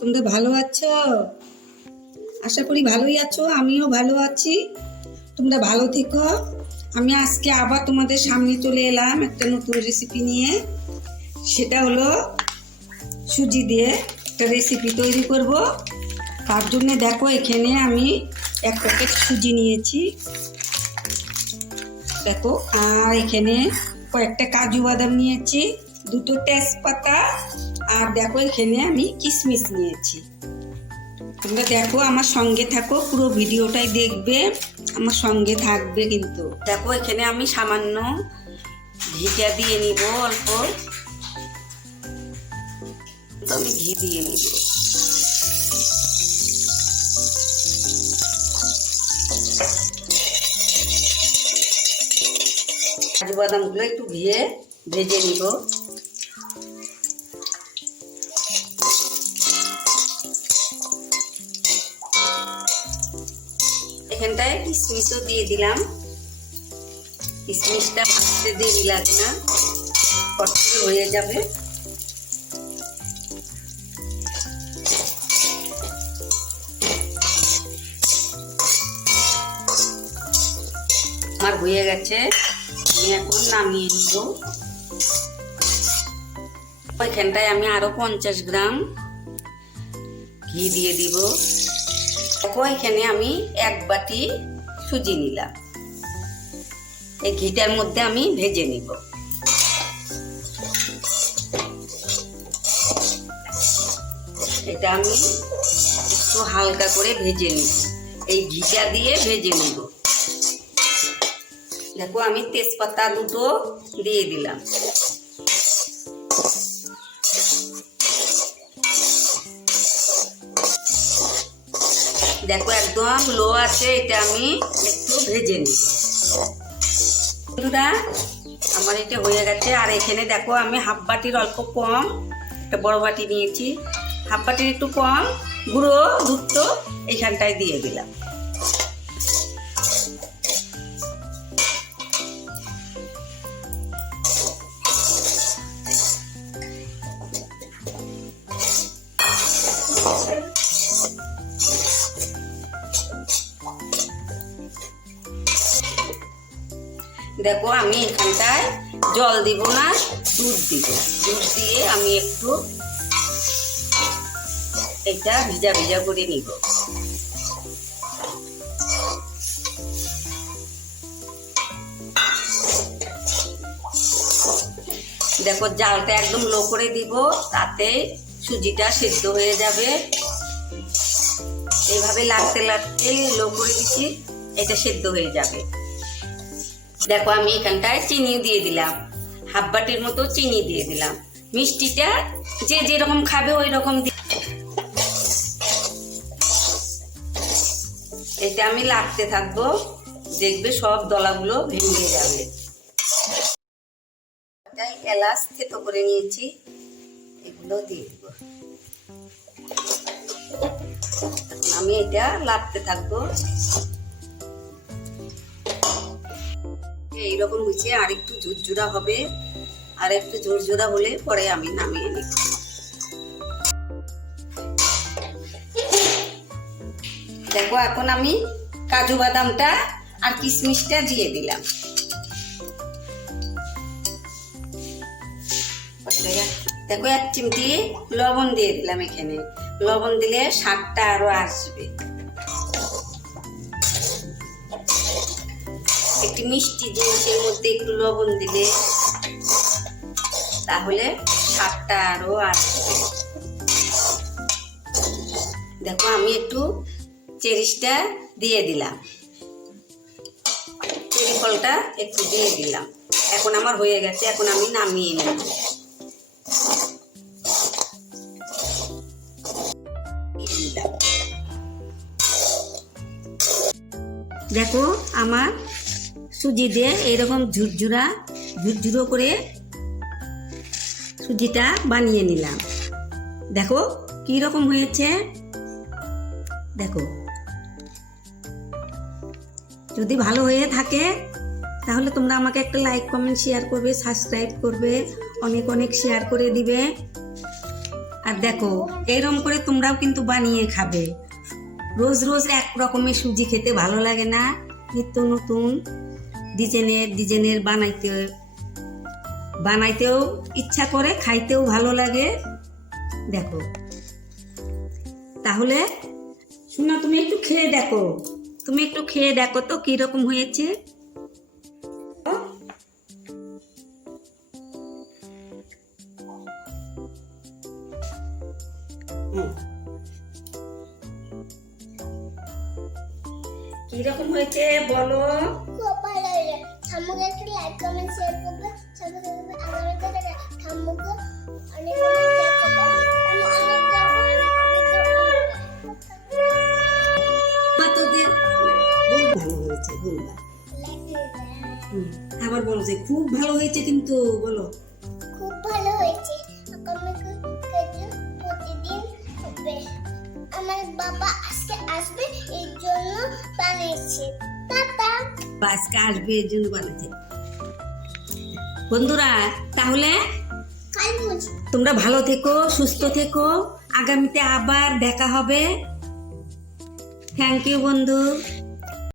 তোমরা ভালো আছো? আশা করি ভালোই আছো, আমিও ভালো আছি। তোমরা ভালো থেকো। আমি আজকে আবার তোমাদের সামনে চলে এলাম একটা নতুন রেসিপি নিয়ে। সেটা হলো সুজি দিয়ে একটা রেসিপি তৈরি করব। তার জন্য দেখো, এখানে আমি এক প্যাকেট সুজি নিয়েছি। দেখো, আর এখানে কয়েকটা কাজু বাদাম নিয়েছি, দুটো তেজপাতা আর দেখো, এখানে আমি কিশমিশ নিয়েছি। তোমরা দেখো, আমার সঙ্গে থাকো, পুরো ভিডিওটাই দেখবে, আমার সঙ্গে থাকবে কিন্তু। দেখো, এখানে আমি সামান্য ঘিটা দিয়ে নিব, অল্প। আমি ঘি দিয়ে নিব। কাজু বাদামগুলো একটু ঘিয়ে ভেজে নিব। এখানটায় কিশমিশও দিয়ে দিলাম। কিশমিশটা ভাজতে দেরি লাগে না করে হয়ে যাবে। আমার হয়ে গেছে, আমি এখন নামিয়ে নিব। ওইখানটায় আমি আরও পঞ্চাশ গ্রাম ঘি দিয়ে দিব। দেখো, এখানে আমি এক বাটি সুজি নিলাম। এই ঘিটার মধ্যে আমি ভেজে নিব। এটা আমি একটু হালকা করে ভেজে নিব। এই ঘিটা দিয়ে ভেজে নিব। দেখো, আমি তেজপাতা দুটো দিয়ে দিলাম। দেখো একদম লো আছে, এটা আমি একটু ভেজে নিই বন্ধুরা, আমার এটা হয়ে গেছে। আর এখানে দেখো আমি হাফ বাটির অল্প কম একটা বড় বাটি নিয়েছি। হাফ বাটির একটু কম, গুঁড়ো, দুধ এইখানটায় দিয়ে দিলাম। দেখো আমি এখানটায় জল দিব না, দুধ দিব। দুধ দিয়ে আমি একটু এটা ভিজা ভিজা করে নিব। দেখো জালটা একদম লো করে দিব, তাতে সুজিটা সেদ্ধ হয়ে যাবে। এইভাবে লাগতে লাগতে লো করে দিচ্ছি, এটা সেদ্ধ হয়ে যাবে। দেখো, আমি এখানটায় চিনি দিয়ে দিলাম। হাফ বাটির মতো চিনি দিয়ে দিলাম। মিষ্টিটা যে যেরকম খাবে ওই রকম এটা আমি লাগতে থাকব। দেখবে সব দলাগুলো ভেঙে যাবে। এলাচ থেতো করে নিয়েছি। এগুলো দিয়ে দিব। আমি এটা লাগতে থাকব। এইরকম হয়েছে। আর একটু ঝুরঝুরা হবে। আর একটু ঝুরঝুরা হলে পরে আমি নামিয়ে নিব। দেখো, এখন আমি কাজু বাদামটা আর কিশমিশটা দিয়ে দিলাম। দেখো, এক চিমটি লবণ দিয়ে দিলাম এখানে। লবণ দিলে স্বাদটা আরও আসবে। একটি মিষ্টি জিনিসের মধ্যে একটু লবণ দিলে তাহলে স্বাদটা আরও আসবে দেখো, আমি একটু চেরিশটা দিয়ে দিলাম। চেরি ফলটা একটু দিয়ে দিলাম। এখন আমার হয়ে গেছে, এখন আমি নামিয়ে নেব। দেখো, আমার সুজি দিয়ে এরকম ঝুরঝুরা, ঝুরঝুরো করে সুজিটা বানিয়ে নিলাম। দেখো কি রকম হয়েছে? দেখো। যদি ভালো হয়ে থাকে, তাহলে তোমরা আমাকে একটা লাইক কমেন্ট শেয়ার করবে সাবস্ক্রাইব করবে, অনেক অনেক শেয়ার করে দিবে। আর দেখো এরকম করে তোমরাও কিন্তু বানিয়ে খাবে। রোজ রোজ এক রকমের সুজি খেতে ভালো লাগে না। নিত্য নতুন ডিজাইনের ডিজাইনের বানাইতে, বানাইতেও ইচ্ছা করে, খাইতেও ভালো লাগে। দেখো। তাহলে শোনা, তুমি একটু খেয়ে দেখো। তুমি একটু খেয়ে দেখো তো, কীরকম হয়েছে। কীরকম হয়েছে, বলো। ঠাম্মুকে একটু লাইক কমেন্ট শেয়ার করবে। ঠাম্মুকে অনেক ভালো হয়েছে বলবা আবার বলো যে খুব ভালো হয়েছে কিন্তু বলো। খুব ভালো হয়েছে। প্রতিদিন আমার বাবা আজকে আসবে এই জন্য বানিয়েছে। টাটা আজকে আসবে এর জন্য বানাতে বন্ধুরা তাহলে তোমরা ভালো থেকো সুস্থ থেকো। আগামীতে আবার দেখা হবে। থ্যাংক ইউ বন্ধু।